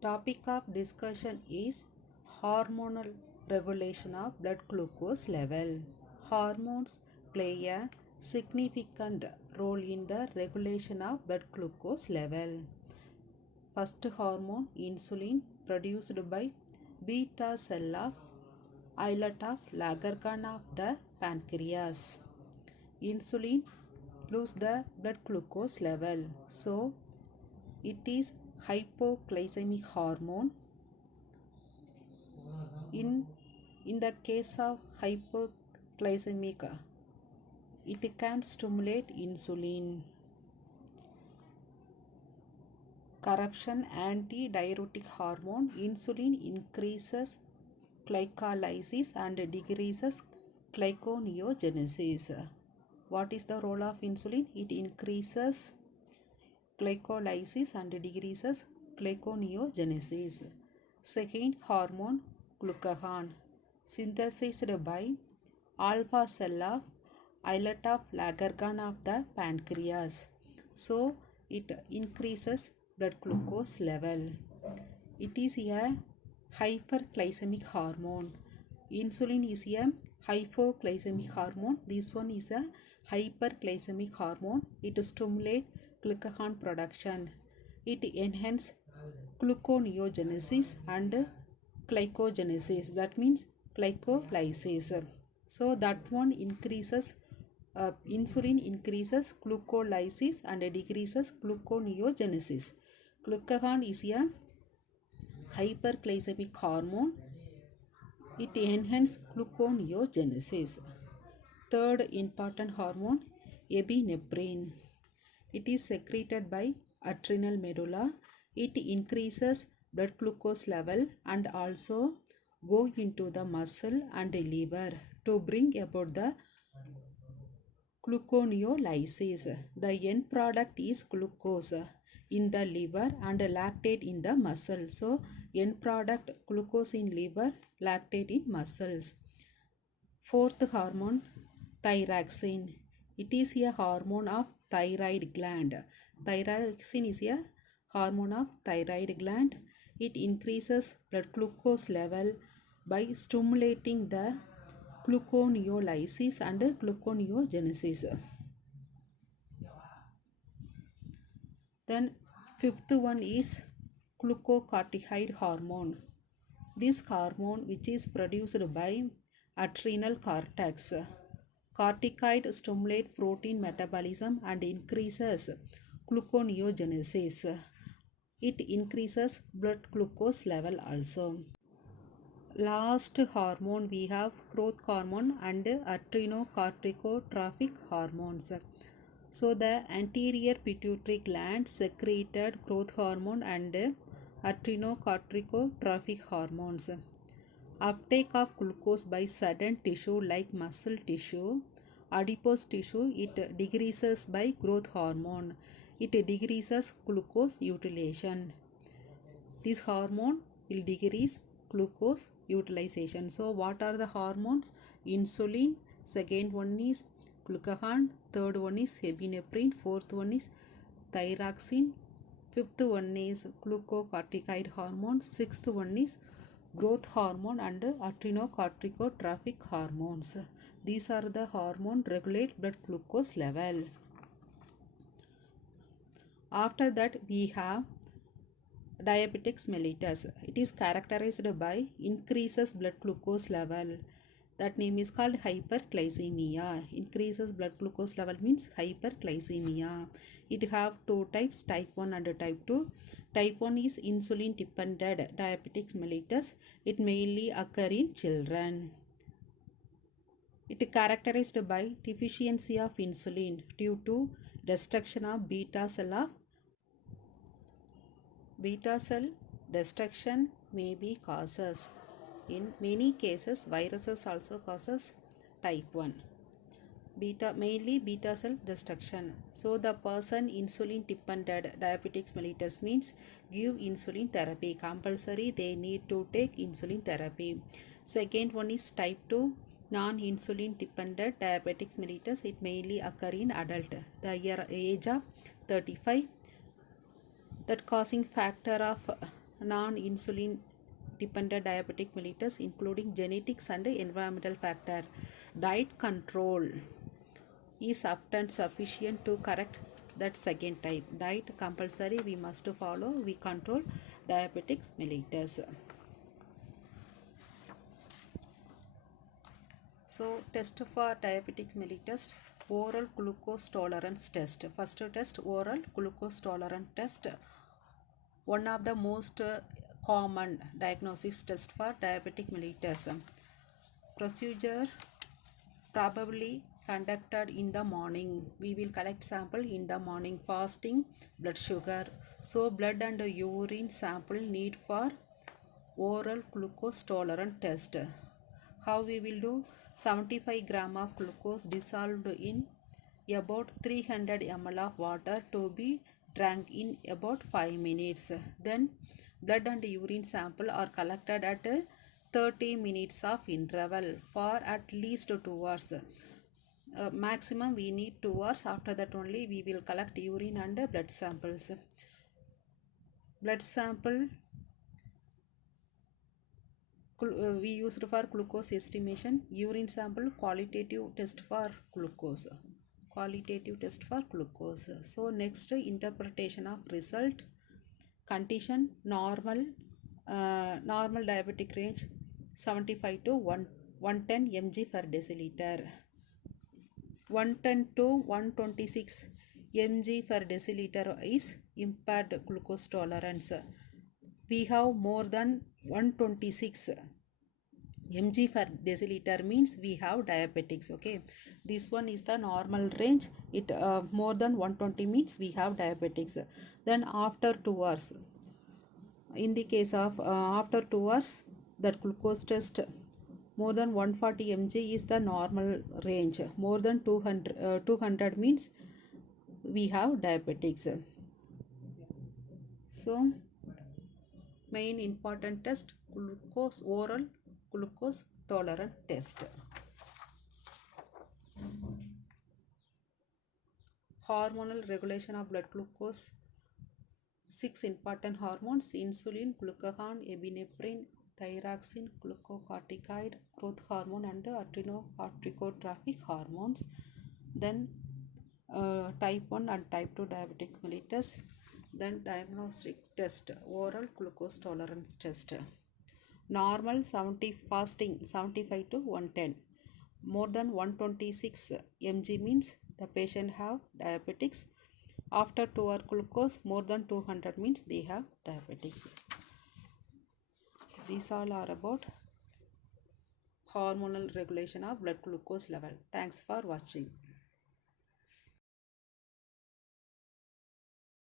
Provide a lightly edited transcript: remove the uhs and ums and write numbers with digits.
Topic of discussion is hormonal regulation of blood glucose level. Hormones play a significant role in the regulation of blood glucose level. First hormone, insulin, produced by beta cell of islet of Langerhans of the pancreas. Insulin lose the blood glucose level, so it is hypoglycemic hormone. In the case of hypoglycemic, it can stimulate insulin. Corruption antidiuretic hormone. Insulin increases glycolysis and decreases glyconeogenesis. What is the role of insulin? It increases glycolysis and decreases glyconeogenesis. Second hormone, glucagon, synthesized by alpha cell of islet of Langerhans of the pancreas. So it increases blood glucose level. It is a hyperglycemic hormone. Insulin is a hypoglycemic hormone. This one is a hyperglycemic hormone. It stimulates glucagon production. It enhances gluconeogenesis and glycogenesis. That means glycolysis. So that one increases insulin increases glucolysis and decreases gluconeogenesis. Glucagon is a hyperglycemic hormone. It enhances gluconeogenesis. Third important hormone, epinephrine. It is secreted by adrenal medulla. It increases blood glucose level and also go into the muscle and liver to bring about the gluconeolysis. The end product is glucose in the liver and lactate in the muscle. So end product glucose in liver, lactate in muscles. Fourth hormone, thyroxine. It is a hormone of thyroid gland. Thyroxine is a hormone of thyroid gland. It increases blood glucose level by stimulating the gluconeolysis and gluconeogenesis. Then fifth one is glucocorticoid hormone. This hormone, which is produced by adrenal cortex. Corticoid stimulate protein metabolism and increases gluconeogenesis. It increases blood glucose level also. Last hormone we have growth hormone and adrenocorticotropic hormones. So the anterior pituitary gland secreted growth hormone and adrenocorticotropic hormones. Uptake of glucose by sudden tissue like muscle tissue, adipose tissue, it decreases by growth hormone. It decreases glucose utilization. This hormone will decrease glucose utilization. So what are the hormones? Insulin, second one is glucagon, third one is epinephrine, fourth one is thyroxine, fifth one is glucocorticoid hormone, sixth one is growth hormone and adrenocorticotropic hormones. These are the hormone regulate blood glucose level. After that we have diabetes mellitus. It is characterized by increases blood glucose level. That name is called hyperglycemia. Increases blood glucose level means hyperglycemia. It have two types, type 1 and type 2. Type 1 is insulin dependent diabetes mellitus. It mainly occur in children. It is characterized by deficiency of insulin due to destruction of beta cell destruction may be causes. In many cases, viruses also causes type 1. Mainly beta cell destruction. So the person insulin dependent diabetes mellitus means give insulin therapy. Compulsory they need to take insulin therapy. Second one is type 2 non-insulin dependent diabetes mellitus. It mainly occur in adult. The age of 35. That causing factor of non-insulin dependent diabetic mellitus, including genetics and environmental factor. Diet control is often sufficient to correct that second type. Diet compulsory, we must follow, we control diabetic mellitus. So test for diabetic mellitus, oral glucose tolerance test. First test, oral glucose tolerance test. One of the most common diagnosis test for diabetic mellitus. Procedure probably conducted in the morning. We will collect sample in the morning. Fasting, blood sugar. So blood and urine sample need for oral glucose tolerance test. How we will do? 75 gram of glucose dissolved in about 300 ml of water to be drank in about 5 minutes. Then blood and urine sample are collected at 30 minutes of interval for at least 2 hours. Maximum we need 2 hours. After that only we will collect urine and blood samples. Blood sample we used for glucose estimation. Urine sample qualitative test for glucose. So next, interpretation of result. Condition normal, normal diabetic range 75 to 110 mg per deciliter. 110 to 126 mg per deciliter is impaired glucose tolerance. We have more than 126 mg per deciliter means we have diabetics. Okay, this one is the normal range. It more than 120 means we have diabetics. Then after 2 hours, in the case of after 2 hours, that glucose test more than 140 mg is the normal range. More than 200 means we have diabetics. So main important test, glucose, oral glucose tolerance test. Hormonal regulation of blood glucose. 6 important hormones: insulin, glucagon, epinephrine, thyroxine, glucocorticoid, growth hormone, and adrenocorticotropic hormones. Then type 1 and type 2 diabetic mellitus. Then diagnostic test, oral glucose tolerance test. Normal 70, fasting 75 to 110. More than 126 mg means the patient have diabetics. After 2 hour glucose more than 200 means they have diabetics. These all are about hormonal regulation of blood glucose level. Thanks for watching.